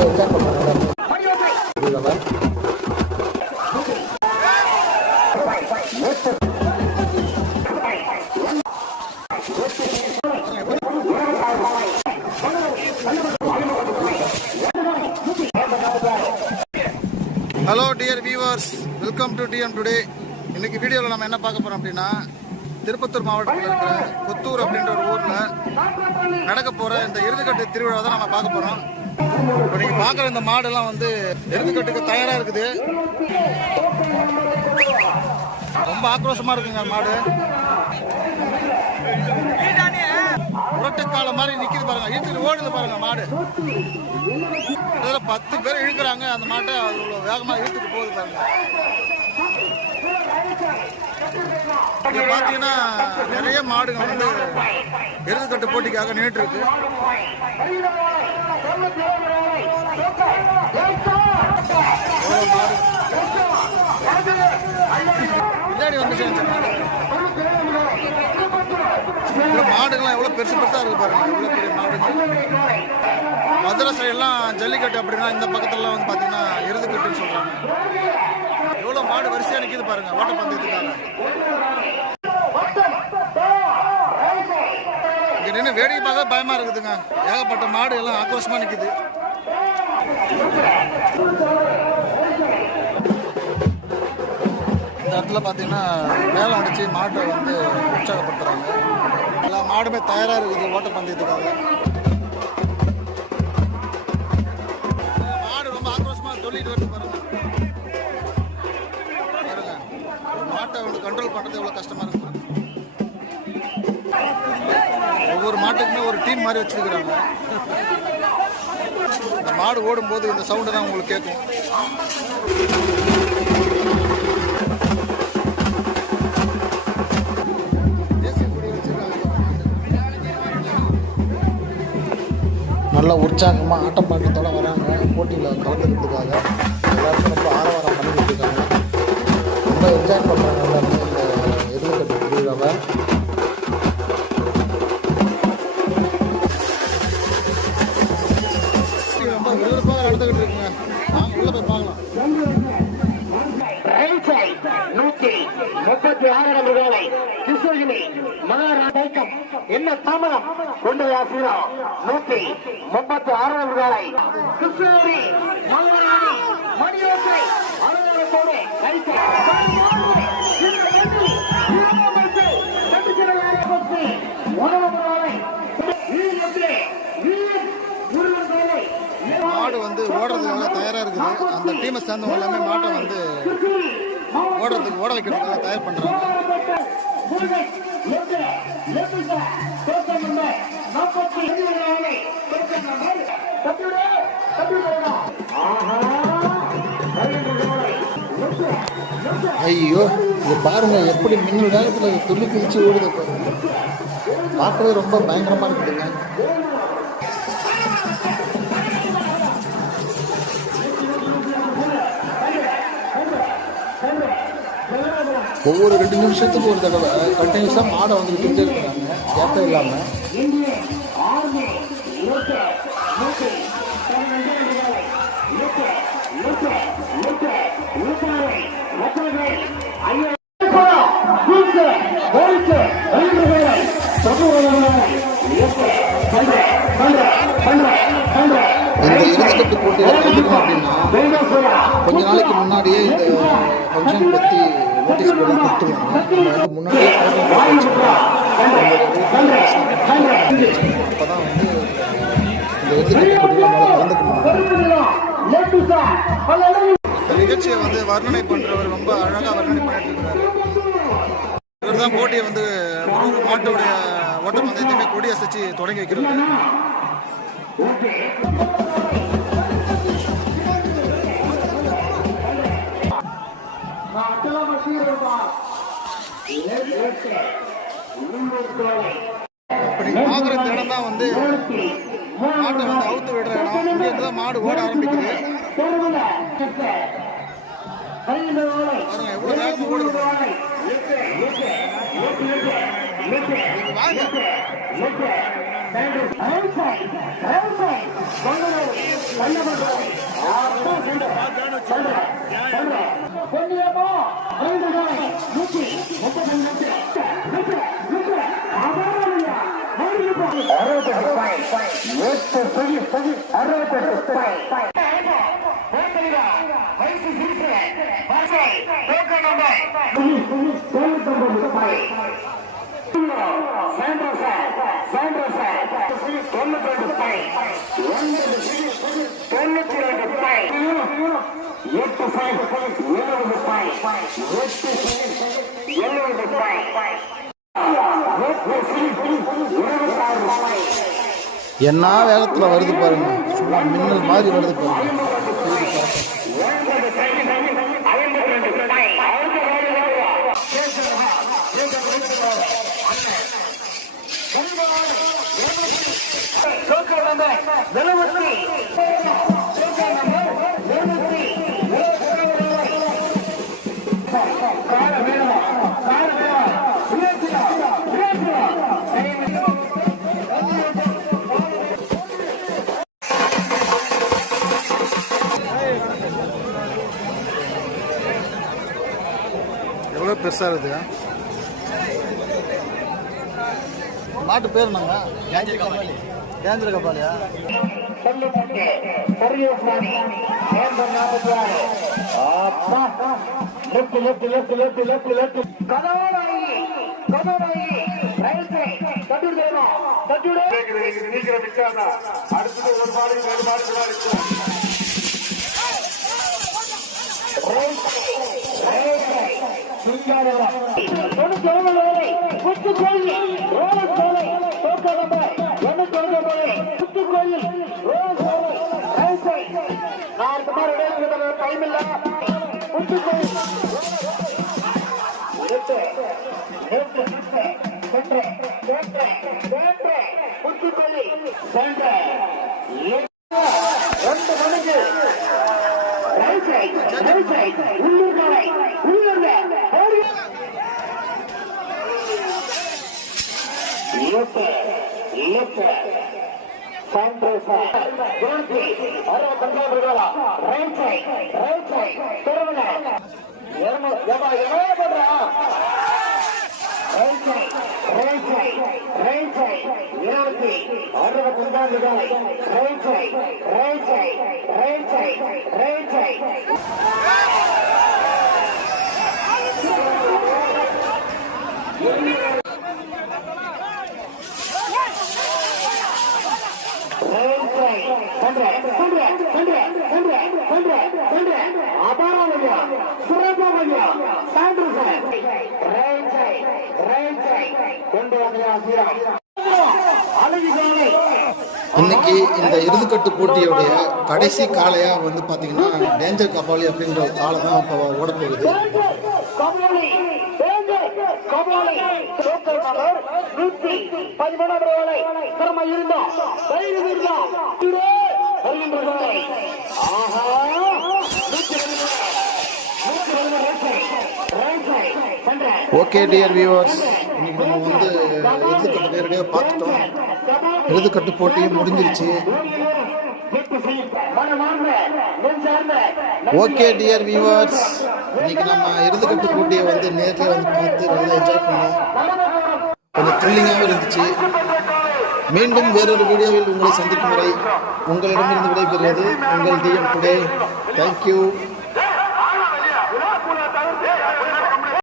ரொம்ப என்ஜாய் பண்ணுறாங்க. Hello dear viewers, welcome to TM today. இன்னைக்கு வீடியோவில் நம்ம என்ன பார்க்க போகிறோம் அப்படின்னா, திருப்பத்தூர் மாவட்டத்தில் இருக்கிற கொத்தூர் அப்படின்ற ஒரு ஊரில் நடக்க போகிற இந்த எருதுக்கட்டு திருவிழா தான் நம்ம பார்க்க போகிறோம். இப்போ நீங்கள் பார்க்குற இந்த மாடெல்லாம் வந்து எருதுக்கட்டுக்கு தயாராக இருக்குது. ரொம்ப ஆக்ரோஷமாக இருக்குங்க மாடு. புரட்டுக்கால மாதிரி நிற்கிது பாருங்க, இழுத்துட்டு ஓடுது பாருங்க மாடு. அதில் 10 பேர் இழுக்கிறாங்க அந்த மாட்டை, அவ்வளோ வேகமாக இழுத்துட்டு போகுது பாருங்க. இங்கே பார்த்தீங்கன்னா நிறைய மாடுகள் வந்து எருதுக்கட்டு போட்டிக்காக நின்றுட்டு இருக்கு. பின்னாடி வந்து மாடுகள்லாம் எவ்வளோ பெருசு பெருசாக இருக்கு பாருங்க, எவ்வளோ பெரிய மாடுகள். மதுரை சைடெல்லாம் ஜல்லிக்கட்டு அப்படின்னா இந்த பக்கத்துலலாம் வந்து பார்த்தீங்கன்னா எருதுக்கட்டுன்னு சொல்கிறாங்க. எவ்வளோ மாடு வரிசையாக நிற்கிது பாருங்க ஓட்டப்பந்தயத்துக்காக. இங்கே நின்று வேடிக்கை பார்க்க பயமாக இருக்குதுங்க. ஏகப்பட்ட மாடு எல்லாம் ஆக்ரோஷமாக நிற்கிது. இந்த இடத்துல பார்த்தீங்கன்னா மேலே அடித்து மாட்டை வந்து உற்சாகப்படுத்துகிறாங்க. எல்லா மாடுமே தயாராக இருக்குது ஓட்டப்பந்தயத்துக்காக. மாடு ரொம்ப ஆக்ரோஷமாக சொல்லிட்டு வருது பாருங்க. பாருங்க, மாட்டை வந்து கண்ட்ரோல் பண்ணுறது எவ்வளோ கஷ்டமாக இருக்கு. ஒவ்வொரு மாட்டுக்குமே ஒரு டீம் மாதிரி வச்சுருக்கிறாங்க. இந்த மாடு ஓடும்போது இந்த சவுண்டு தான் உங்களுக்கு கேட்கும். நல்லா உற்சாகமாக ஆட்டம் பாட்டத்தோடு வராங்க போட்டியில் கலந்துக்கிறதுக்காக. எல்லாருக்கும் ரொம்ப ஆரவாரம் பண்ணிக்கிட்டு இருக்காங்க. ரொம்ப என்ஜாய் பண்ணுறாங்க எல்லாருமே இந்த எருதுக்கட்டு திருவிழாவை. ரொம்ப விறுவிறுப்பாக நடந்துக்கிட்டு இருக்குங்க. நாங்கள் உள்ள போய் பார்க்கலாம். 136 நபர்களை கிருஷ்ணகிரி மகாராஜம் என்ன தாமதம் கொண்டு வாசிக்கிறோம். 136 நபர்களை கிருஷ்ணகிரி மகாராணி மணியோசை அலுவலகத்தோடு மாடு வந்து ஓடுறதுக்காக தயாராக இருக்குது. அந்த டீமை சேர்ந்தவங்க எல்லாமே மாட்டை வந்து ஓடுறதுக்கு ஓட வைக்கிறதுக்காக தயார் பண்ணுறாங்க. ஐயோ, இது பாருங்க எப்படி மின்னல் வேகத்தில் துள்ளி கிழிச்சு ஓடுது பாருங்க. பார்க்கவே ரொம்ப பயங்கரமாக இருக்குதுங்க. ஒவ்வொரு 2 நிமிஷத்துக்கு ஒரு தடவை கண்டினியூஸாக மாடை வந்து விட்டுட்டே இருக்கிறாங்க, கேப்பே இல்லாமல். இந்த எருதுக்கட்டு போட்டியில் கலந்துக்கணும் அப்படின்னா கொஞ்ச நாளைக்கு முன்னாடியே இந்த ஃபங்க்ஷன் பற்றி நோட்டீஸ் போர்டு கொடுத்துருவாங்க. நம்ம வந்து முன்னாடியே அப்போ தான் வந்து இந்த எருதுக்கட்டு போட்டியில் நம்மளால் கலந்துக்கணும். இந்த நிகழ்ச்சியை வந்து வர்ணனை பண்ணுறவர் ரொம்ப அழகாக வர்ணனை பண்ணிட்டு இருக்கிறாரு. இவர் தான் போட்டியை வந்து ஒரு மாட்டோடைய ஓட்டப்பந்தயத்தையுமே கொடி அசைச்சு தொடங்கி வைக்கிறாரு. அப்படி பார்க்குற இந்த இடம் தான் வந்து மாட்டை வந்து அவுத்து விடுற இடம். இங்கேருந்து தான் மாடு ஓட ஆரம்பிக்குது. பாருங்க எவ்வளோ வேகமாக ஓடுது. வாங்க என்ன வேகத்துல வருது பாருங்க, சும்மா மின்னல் மாதிரி வருது பாருங்க. எவ்வளோ பெருசாக இருக்குது. மாட்டு பேர் நாங்க டேஞ்சர் கபாலியா? இன்னைக்கு இந்த இறுதிக்கட்டு போட்டியுடைய கடைசி காளையா வந்து பாத்தீங்கன்னா டேஞ்சர் கபாலி அப்படின்ற ஒரு காலை தான் இப்போ ஓட போகுது. ஓகே டியர் வியூவர்ஸ், இன்னைக்கு நம்ம வந்து இறுதிக்கட்டு நேரடியாக பார்த்துட்டோம். இறுதிக்கட்டு போட்டியும் முடிஞ்சிருச்சு. ஓகே டியர் வியூவர்ஸ், இன்னைக்கு நம்ம இறுதிக்கட்டு போட்டியை வந்து நேரில் வந்து பார்த்து நல்லா என்ஜாய் பண்ணோம். கொஞ்சம் த்ரில்லிங்காகவும் இருந்துச்சு. மீண்டும் வேறொரு வீடியோவில் உங்களை சந்திக்கும் வரை உங்களிடமிருந்து விடைபெறுவது உங்கள் டிஎம் டுடே. தேங்க்யூ.